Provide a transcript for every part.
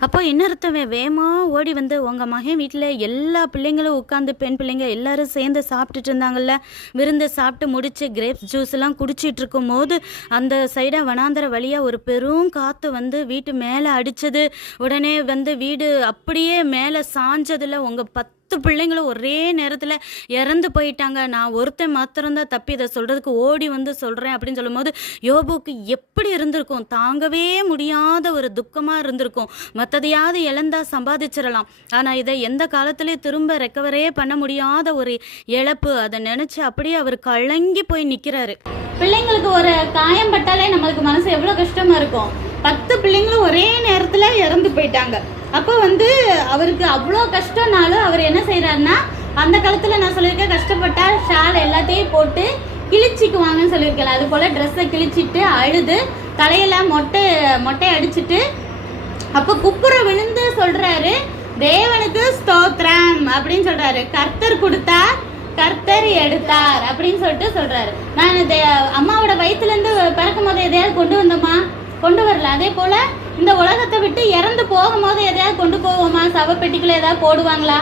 அப்போ என்ன அர்த்தம்? வேமா ஓடி வந்து உங்கள் மகன் வீட்டில் எல்லா பிள்ளைங்களும் உட்காந்து பெண் பிள்ளைங்க எல்லாரும் சேர்ந்து சாப்பிட்டுட்டு இருந்தாங்கல்ல? விருந்து சாப்பிட்டு முடிச்சு கிரேப்ஸ் ஜூஸ் எல்லாம் குடிச்சிட்டு இருக்கும் போது அந்த சைடாக வனாந்தர வழியாக ஒரு பெரும் காற்று வந்து வீட்டு மேலே அடிச்சது. உடனே வந்து வீடு அப்படியே மேலே சாஞ்சதில் உங்கள் பத்து பத்து பிள்ளைங்களும் ஒரே நேரத்தில் இறந்து போயிட்டாங்க. நான் ஒருத்தன் மாத்திரம்தான் தப்பி இதை சொல்கிறதுக்கு ஓடி வந்து சொல்கிறேன் அப்படின்னு சொல்லும்போது யோபுக்கு எப்படி இருந்திருக்கும்? தாங்கவே முடியாத ஒரு துக்கமாக இருந்திருக்கும். மற்றதையாவது இழந்தா சம்பாதிச்சிடலாம். ஆனால் இதை எந்த காலத்துலேயும் திரும்ப ரெக்கவரே பண்ண முடியாத ஒரு இழப்பு. அதை நினச்சி அப்படியே அவர் கலங்கி போய் நிற்கிறாரு பிள்ளைங்களுக்கு ஒரு காயம் பட்டாலே நம்மளுக்கு மனசு எவ்வளோ கஷ்டமாக இருக்கும். பத்து பிள்ளைங்களும் ஒரே நேரத்தில் இறந்து போயிட்டாங்க. அப்போ வந்து அவருக்கு அவ்வளோ கஷ்டம்னாலும் அவர் என்ன செய்கிறாருன்னா அந்த காலத்தில் நான் சொல்லியிருக்கேன் கஷ்டப்பட்டா ஷால் எல்லாத்தையும் போட்டு கிழிச்சிக்குவாங்கன்னு சொல்லியிருக்கேன் அது போல் ட்ரெஸ்ஸை கிழிச்சிட்டு அழுது தலையெல்லாம் மொட்டை மொட்டை அடிச்சிட்டு அப்போ குப்புற விழுந்து சொல்கிறாரு தேவனுக்கு ஸ்தோத்ரம் அப்படின்னு சொல்கிறாரு கர்த்தர் கொடுத்தார் கர்த்தர் எடுத்தார் அப்படின்னு சொல்லிட்டு சொல்கிறாரு நான் தே- அம்மாவோட வயிற்றுலேருந்து பிறக்கும் போது எதையாவது கொண்டு வந்தோமா? கொண்டு வரல. அதே போல் இந்த உலகத்தை விட்டு இறந்து போகும்போது எதையாவது கொண்டு போவோமா? சவப்பெட்டிக்குள்ள ஏதாவது போடுவாங்களா?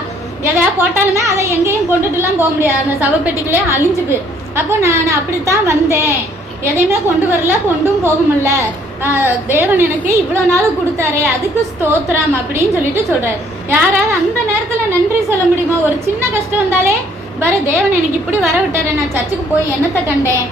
எதையாவது போட்டாலுமே அதை எங்கேயும் கொண்டுட்டுலாம் போக முடியாது. அந்த சவப்பெட்டிக்குள்ளே அழிஞ்சு போய் அப்போ நான் அப்படித்தான் வந்தேன். எதையுமே கொண்டு வரல கொண்டும் போக முடியல. தேவன் எனக்கு இவ்வளோ நாள் கொடுத்தாரே அதுக்கு ஸ்தோத்திரம் அப்படின்னு சொல்லிட்டு சொல்கிறார் யாராவது அந்த நேரத்தில் நன்றி சொல்ல முடியுமா? ஒரு சின்ன கஷ்டம் வந்தாலே பாரு தேவன் எனக்கு இப்படி வர விட்டாரு நான் சர்ச்சுக்கு போய் என்னத்தை கண்டேன்?